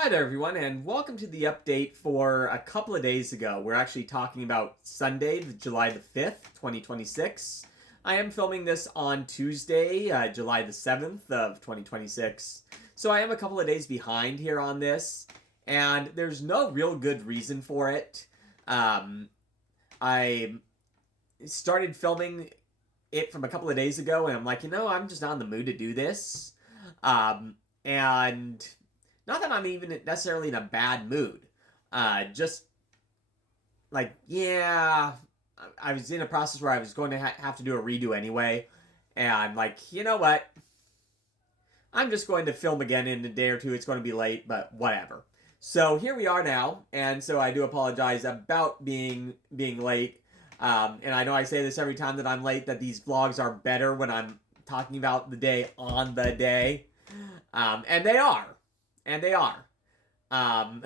Hi there, everyone, and welcome to the update for a couple of days ago. We're actually talking about Sunday, July the 5th, 2026. I am filming this on Tuesday, July the 7th of 2026. So I am a couple of days behind here on this, and there's no real good reason for it. I started filming it from a couple of days ago, and I'm like, I'm just not in the mood to do this. And not that I'm even necessarily in a bad mood. Just like, yeah, I was in a process where I was going to have to do a redo anyway. And like, you know what? I'm just going to film again in a day or two. It's going to be late, but whatever. So here we are now, and so I do apologize about being late. And I know I say this every time that I'm late, that these vlogs are better when I'm talking about the day on the day. And they are. And they are. Um,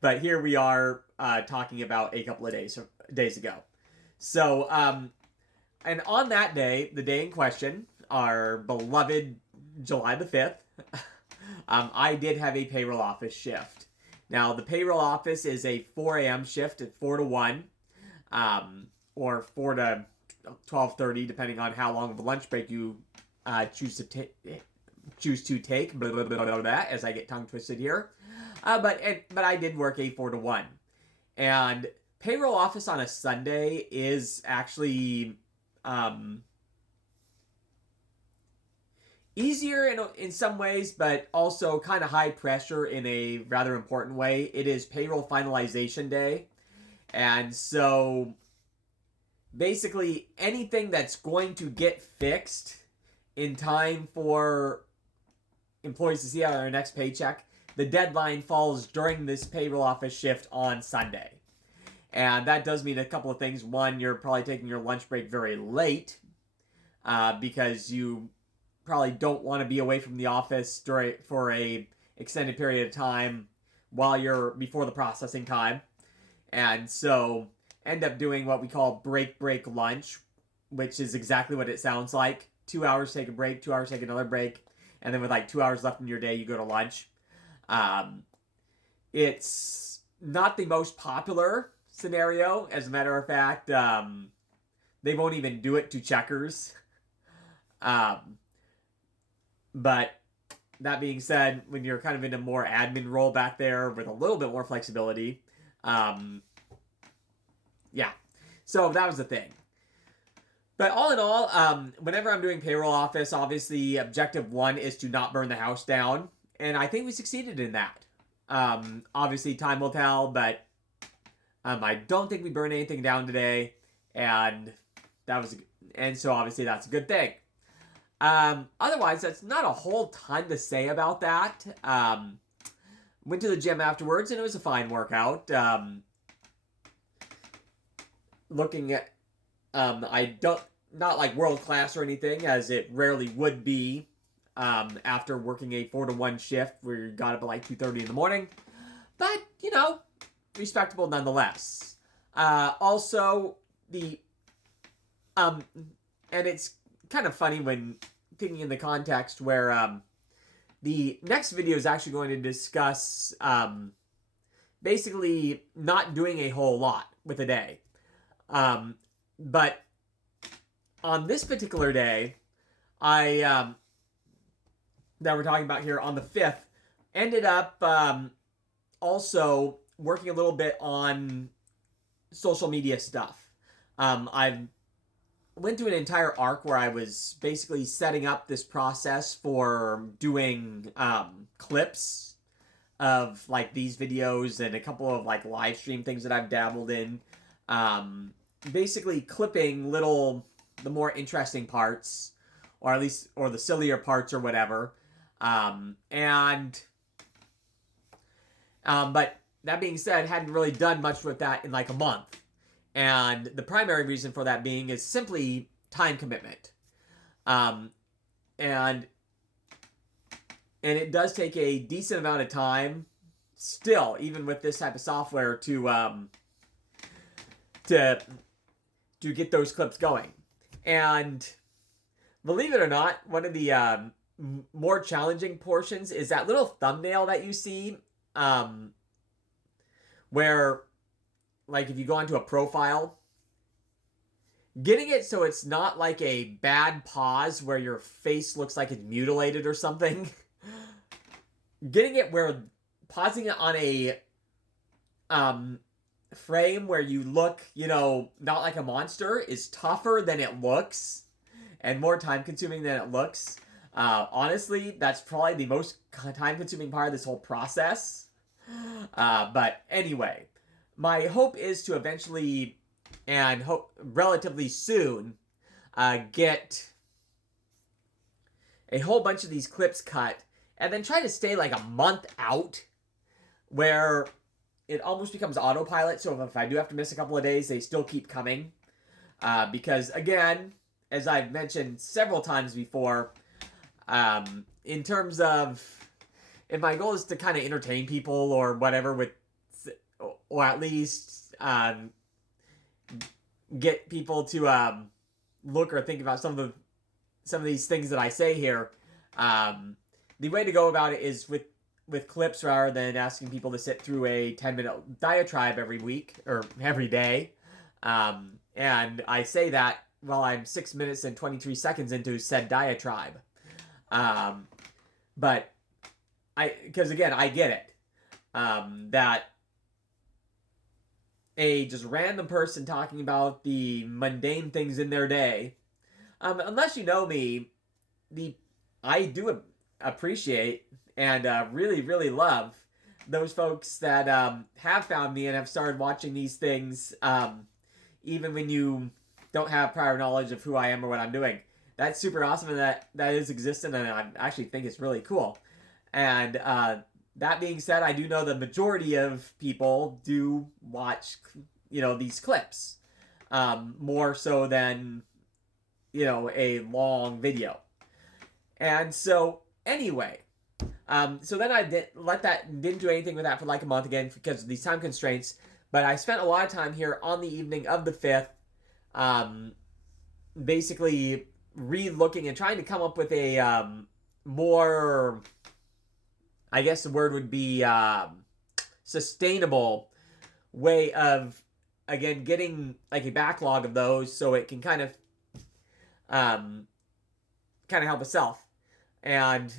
but here we are talking about a couple of days ago. So, and on that day, the day in question, our beloved July the 5th, I did have a payroll office shift. Now, the payroll office is a 4 a.m. shift at 4 to 1, or 4 to 12:30, depending on how long of a lunch break you choose to take. Blah, blah, blah, blah, blah, as I get tongue twisted here. But I did work a 4 to 1, and payroll office on a Sunday is actually easier in some ways, but also kind of high pressure in a rather important way. It is payroll finalization day, and so basically anything that's going to get fixed in time for employees to see out their next paycheck, the deadline falls during this payroll office shift on Sunday. And that does mean a couple of things. One, you're probably taking your lunch break very late because you probably don't want to be away from the office for a extended period of time while you're before the processing time. And so end up doing what we call break lunch, which is exactly what it sounds like. 2 hours, take a break, 2 hours, take another break. And then with like 2 hours left in your day, you go to lunch. It's not the most popular scenario. As a matter of fact, they won't even do it to checkers. But that being said, when you're kind of in a more admin role back there with a little bit more flexibility, yeah. So that was the thing. But all in all, whenever I'm doing payroll office, obviously objective one is to not burn the house down. And I think we succeeded in that. Obviously, time will tell, but I don't think we burned anything down today. And so obviously that's a good thing. Otherwise, that's not a whole ton to say about that. Went to the gym afterwards, and it was a fine workout. Looking at not like world class or anything, as it rarely would be after working a 4 to 1 shift where you got up at like 2:30 in the morning, but respectable nonetheless. Also, and it's kind of funny when thinking in the context where the next video is actually going to discuss basically not doing a whole lot with a day. But on this particular day, that we're talking about here on the 5th, ended up also working a little bit on social media stuff. I went through an entire arc where I was basically setting up this process for doing clips of like these videos and a couple of like live stream things that I've dabbled in. Basically clipping the more interesting parts, or the sillier parts or whatever. But that being said, hadn't really done much with that in like a month. And the primary reason for that being is simply time commitment. And it does take a decent amount of time still, even with this type of software, to get those clips going. And believe it or not, one of the more challenging portions is that little thumbnail that you see, where, like, if you go onto a profile, getting it so it's not like a bad pause where your face looks like it's mutilated or something. Getting it where pausing it on a frame where you look, not like a monster is tougher than it looks and more time consuming than it looks. Honestly, that's probably the most time consuming part of this whole process. But anyway, my hope is to eventually, and hope relatively soon, get a whole bunch of these clips cut and then try to stay like a month out where it almost becomes autopilot. So if I do have to miss a couple of days, they still keep coming. Because again, as I've mentioned several times before, in terms of, if my goal is to kind of entertain people or whatever with, or at least get people to look or think about some of these things that I say here, the way to go about it is with clips rather than asking people to sit through a 10-minute diatribe every week or every day. And I say that while I'm 6 minutes and 23 seconds into said diatribe. But because again, I get it. That a just random person talking about the mundane things in their day, unless you know me, I do appreciate and really, really love those folks that have found me and have started watching these things, even when you don't have prior knowledge of who I am or what I'm doing. That's super awesome, and that is existent, and I actually think it's really cool. And that being said, I do know the majority of people do watch, these clips, more so than, a long video. And so, anyway, so then I didn't do anything with that for like a month again because of these time constraints. But I spent a lot of time here on the evening of the 5th, basically re-looking and trying to come up with a more, I guess the word would be sustainable way of, again, getting like a backlog of those so it can kind of help itself. And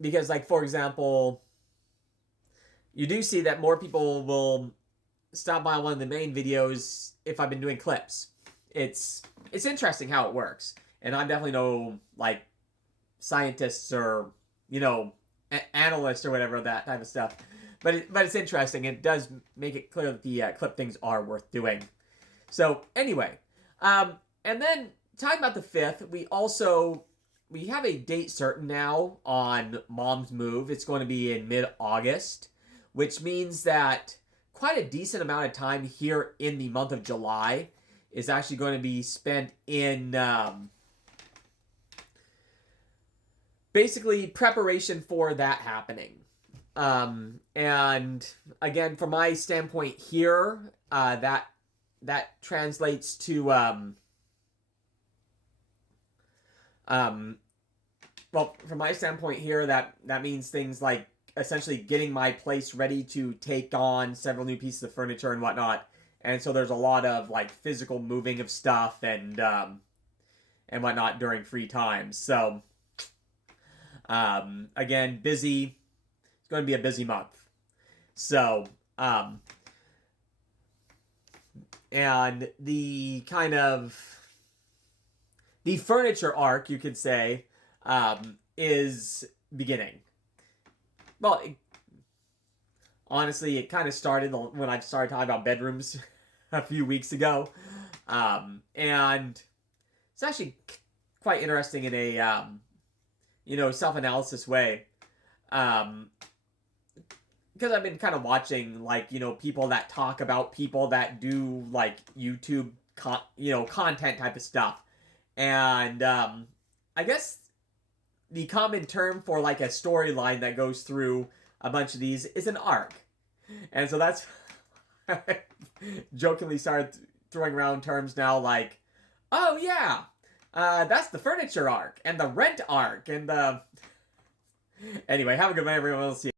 because, like, for example, you do see that more people will stop by one of the main videos if I've been doing clips. It's interesting how it works. And I'm definitely no, like, scientists or, analyst or whatever, that type of stuff. But it's interesting. It does make it clear that the clip things are worth doing. So, anyway. And then, talking about the 5th, we have a date certain now on Mom's Move. It's going to be in mid-August, which means that quite a decent amount of time here in the month of July is actually going to be spent in basically preparation for that happening. And again, from my standpoint here, that translates to well, from my standpoint here, that means things like essentially getting my place ready to take on several new pieces of furniture and whatnot. And so there's a lot of like physical moving of stuff and whatnot during free time. So again, busy. It's going to be a busy month. So and the kind of the furniture arc, you could say, is beginning. Well, honestly, it kind of started when I started talking about bedrooms a few weeks ago. And it's actually quite interesting in a, self-analysis way. Because I've been kind of watching, like, people that talk about people that do, like, YouTube, content type of stuff. And, I guess the common term for, like, a storyline that goes through a bunch of these is an arc. And so that's jokingly started throwing around terms now like, oh yeah, That's the furniture arc, and the rent arc, and the... Anyway, have a good night, everyone. We'll see you.